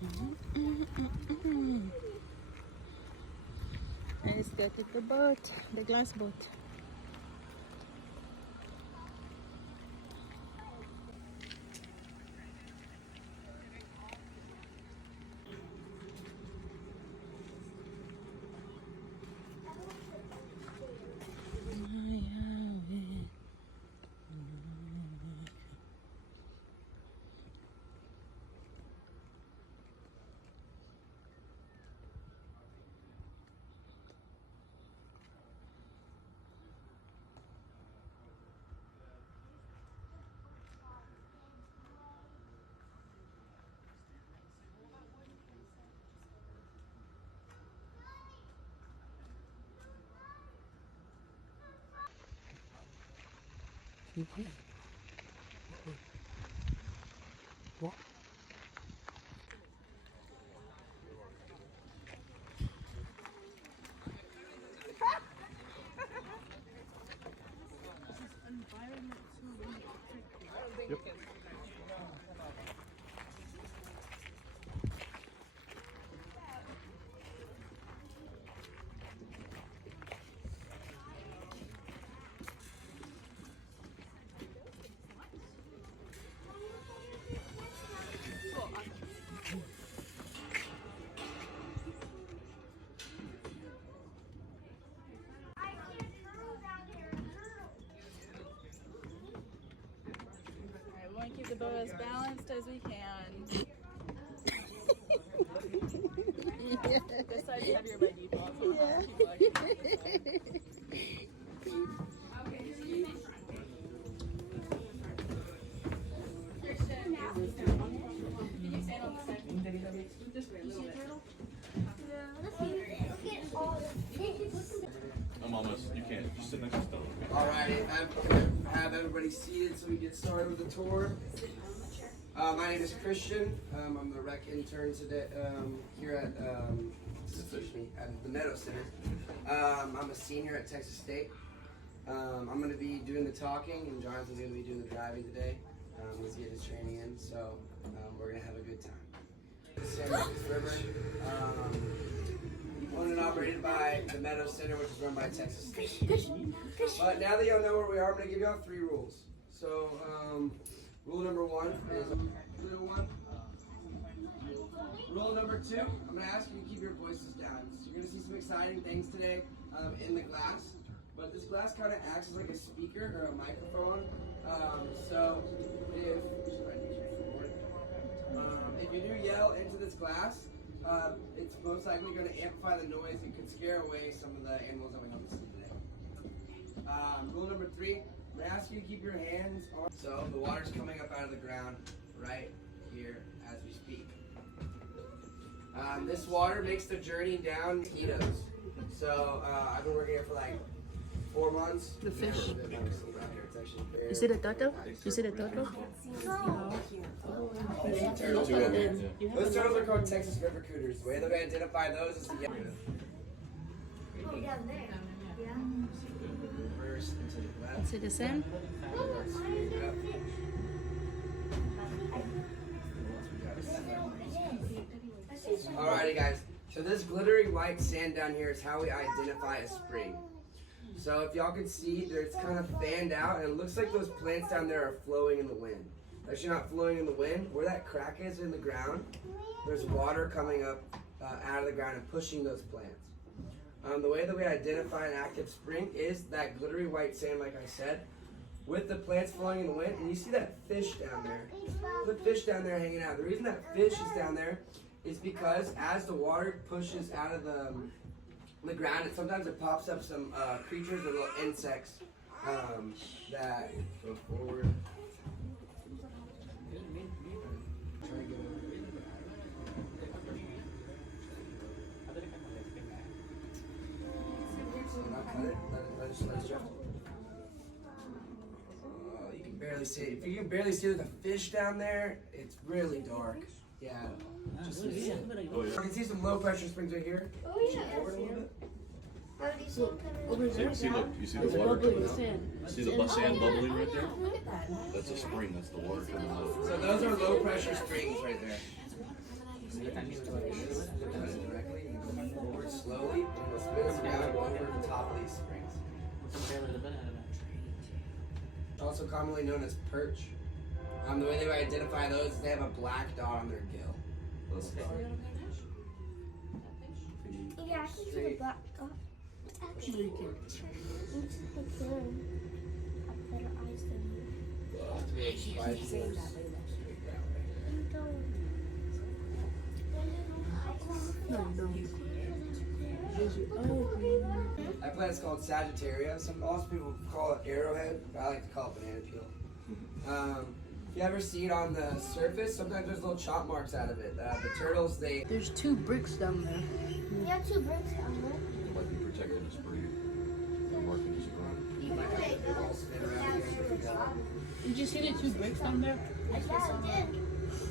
And aesthetic the boat, the glass boat. What? Yep. We want to keep the boat as balanced as we can. This side's heavier by default, so Yeah. Can you stand on the side? Just wait a little bit. I'm almost, you can't, just sit next to Stella. Alrighty, I'm gonna have everybody seated so we get started with the tour. My name is Christian. I'm the rec intern today here at at the Meadow Center. I'm a senior at Texas State. I'm going to be doing the talking, and Jonathan's going to be doing the driving today. Let's get his training in, so we're going to have a good time. San Marcos River, owned and operated by the Meadow Center, which is run by Texas State. But now that y'all know where we are, I'm going to give y'all 3 rules. So, rule number 1 is little one. Rule number 2, I'm going to ask you to keep your voices down. So you're going to see some exciting things today in the glass. But this glass kind of acts as like a speaker or a microphone. So if you do yell into this glass, it's most likely going to amplify the noise and could scare away some of the animals that we hope to see today. Rule number 3, I'm going to ask you to keep your hands on. So the water's coming up out of the ground right here as we speak. This water makes the journey down mosquitoes. So I've been working here for like 4 months. The fish. You see the turtle? You see the turtle? Turtles. Those turtles are called Texas river cooters. The way that we identify those is the yellow. Oh, down there. Yeah. Reverse into the left. See the sand? Alrighty guys, so this glittery white sand down here is how we identify a spring. So if y'all can see, it's kind of fanned out and it looks like those plants down there are flowing in the wind. They're actually not flowing in the wind. Where that crack is in the ground, there's water coming up out of the ground and pushing those plants. The way that we identify an active spring is that glittery white sand, like I said, with the plants flowing in the wind. And you see that fish down there. The fish down there hanging out. The reason that fish is down there is because as the water pushes out of the ground, sometimes it pops up some creatures or little insects that go forward. You can barely see it. If you can barely see the fish down there, it's really dark. Yeah. Just miss it. You can see some low pressure springs right here. Oh, yeah. Over a little bit. How do you see them coming? You see the water coming out? You see the sand bubbling right there? Look at that. That's a spring, that's the water coming out. So those are low pressure springs right there. directly, you go forward slowly, and it'll spin us around over the top of these springs. Also commonly known as perch. The way they identify those is they have a black dot on their gill. Little star. Yeah, I can see the black dot. Actually, you can. I can. Have better eyes than you. We'll have to be able to slide yours straight that way. You don't. That plant's called Sagittaria. Some also people call it arrowhead, but I like to call it banana peel. If you ever see it on the surface, sometimes there's little chop marks out of it. The turtles, they... There's 2 bricks down there. You have 2 bricks on there. It might be protecting the spring. They're marking the spring. You might have to all spin around again. Did you see the 2 bricks down there? Yeah, I did.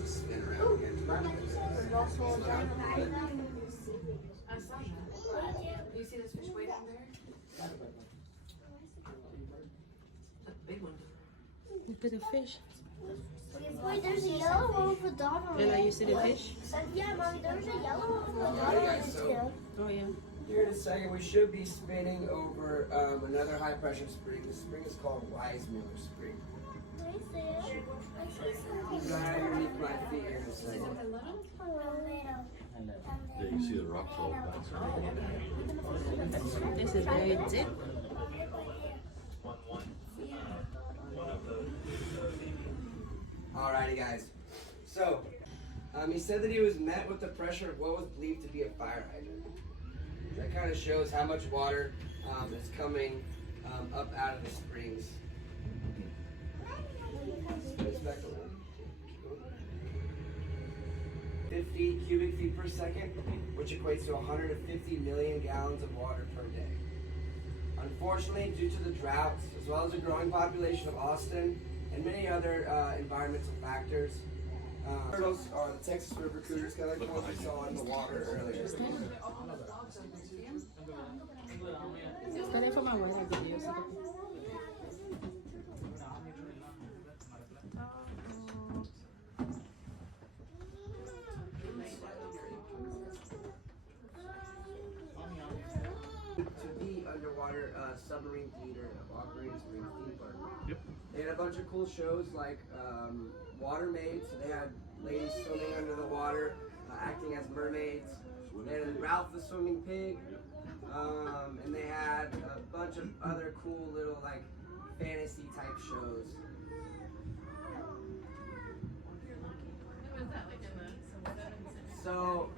Spin around again. There's also a giant I saw that. Do you see this fish way down there? That's a big one. Look at the fish. Wait, there's a yellow one with a dot on Ella, it. you see the fish? Yeah, Mommy, there's a yellow one with a dot Alright, on guys, it so- too. Oh yeah. Here in a second, we should be spinning over another high pressure spring. The spring is called Weissmuller Spring. Right there. I see something. Right underneath my feet here in a second. Yeah, you see the rock fall bouncing. This is very deep. Alrighty, guys. So, he said that he was met with the pressure of what was believed to be a fire hydrant. That kind of shows how much water is coming up out of the springs. Spin this back around. 50 cubic feet per second, which equates to 150 million gallons of water per day. Unfortunately, due to the droughts, as well as the growing population of Austin and many other environmental factors, turtles are the Texas river cooters, kind of like the ones we saw in the water earlier. Está de forma buena el video. To be underwater submarine theater of Aquarium Springs theme park. Yep. They had a bunch of cool shows like water maids. So they had ladies swimming under the water, acting as mermaids. They had Ralph the Swimming Pig, and they had a bunch of other cool little like fantasy type shows. So,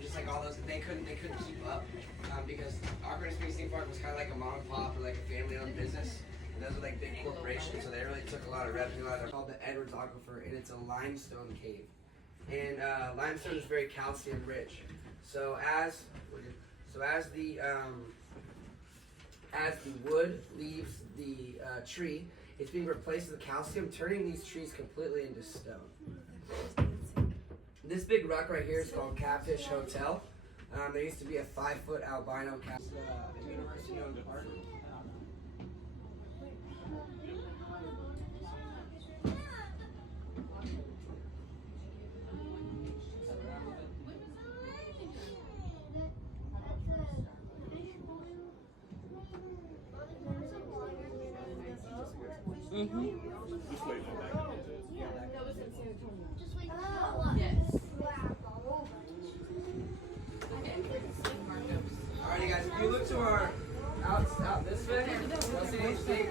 just like all those, they couldn't keep up because Aquarium Springs Theme Park was kind of like a mom and pop or like a family-owned business. And those are like big corporations, so they really took a lot of revenue out of it. Called the Edwards Aquifer, and it's a limestone cave. And limestone is very calcium rich. So as the wood leaves the tree, it's being replaced with calcium, turning these trees completely into stone. This big rock right here is called Catfish Hotel. There used to be a 5-foot albino cat. University-owned park. Just wait for that. That was in San Antonio. Just wait. Yes. Alrighty guys, if you look to our out this way, you'll see these big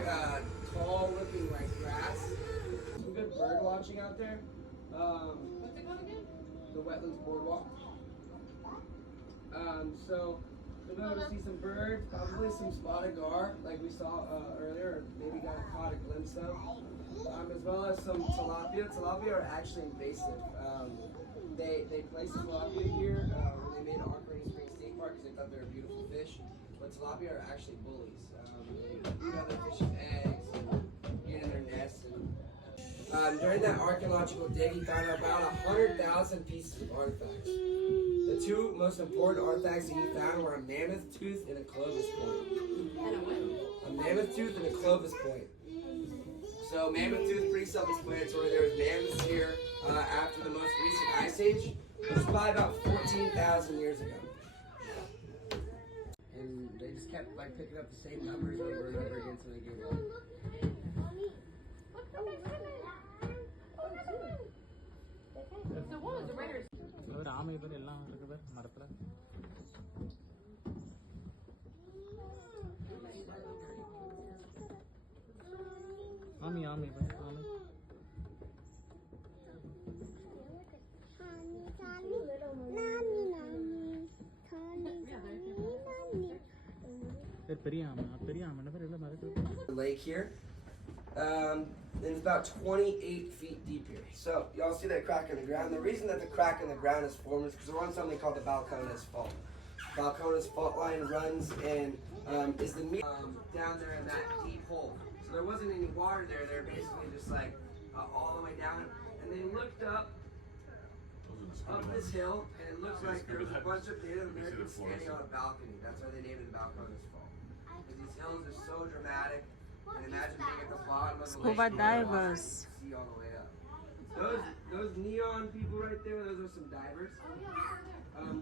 tall looking like grass. Some good bird watching out there. What's it called again? The Wetlands Boardwalk. So you'll be able to see some birds, probably some spotted gar like we saw earlier, or maybe caught a glimpse of. As well as some tilapia. Tilapia are actually invasive. They placed tilapia here when they made Aquarium Springs State Park because they thought they were beautiful fish. But tilapia are actually bullies. They eat other fish's eggs and get in their nests. And, during that archaeological dig, he found about 100,000 pieces of artifacts. The 2 most important artifacts that he found were a mammoth tooth and a Clovis point. A mammoth tooth and a Clovis point. So mammoth tooth, pretty self-explanatory. There was mammoths here after the most recent ice age, probably about 14,000 years ago. And they just kept like picking up the same numbers over and over again so they gave up. ஆமை பேர் எல்லாம் இருக்கு பேர் மரத்துல. ஆமை ஆமை பேர் ஆமை. பெரிய ஆமை பெரிய ஆமை என்ன பேர் எல்லாம் மரத்துல. Lake here. And it's about 28 feet deep here. So, y'all see that crack in the ground? The reason that the crack in the ground is formed is because we're on something called the Balcones Fault. Balcones Fault line runs and is the down there in that deep hole. So there wasn't any water there. They're basically just like all the way down. And they looked up this hill, and it looked like there was a bunch of Native Americans standing on a balcony. That's why they named it the Balcones Fault. Because these hills are so dramatic. And imagine being at the bottom of the Scuba lake, divers. See all the way up. Those neon people right there, those are some divers.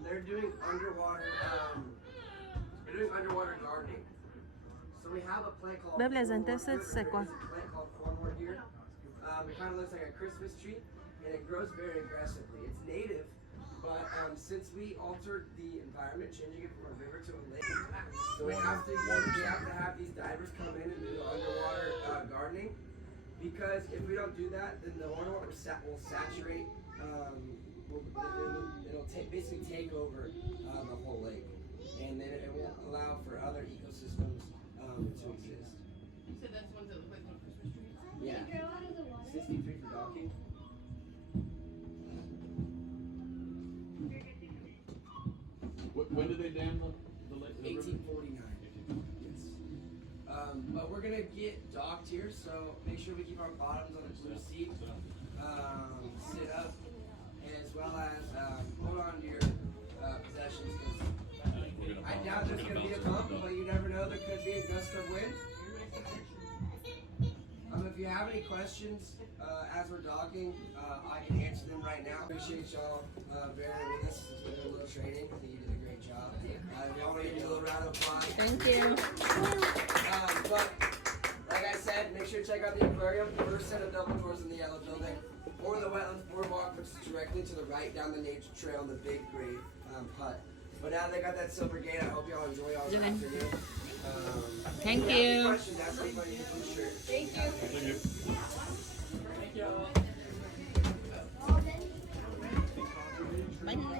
They're doing underwater. They're doing underwater gardening. So we have a plant called. Bebé, entonces There's a plant called cornwort here. It kind of looks like a Christmas tree, and it grows very aggressively. It's native, but since we altered the environment, changing it from a river to a lake, so we have to have these divers come in and do the underwater gardening. Because if we don't do that, then the underwater will saturate. It'll basically take over the whole lake, and then it won't allow for other ecosystems to exist. You said that's ones that look like little Christmas trees? Yeah. 63 for docking. When did they dam the lake? 1849. Yes. But we're gonna get docked here, so make sure we keep our bottoms on the blue seat. Sit up, as well as hold on to your possestions. I doubt there's gonna be a bump, but you never know. There could be a gust of wind. If you have any questions as we're docking, I can answer them right now. Appreciate y'all bearing with us. It's been a little training. I think you did a great job. We all want to give you a little round of applause. Thank you. But like I said, make sure to check out the aquarium. First set of double doors in the yellow building, or the wetlands boardwalk, which is directly to the right down the nature trail in the big gray hut. But now they got that silver gate. I hope y'all enjoy all this afternoon. Thank if you have any you. questions, ask anybody in the shirt. Thank you. Thank you. Bye.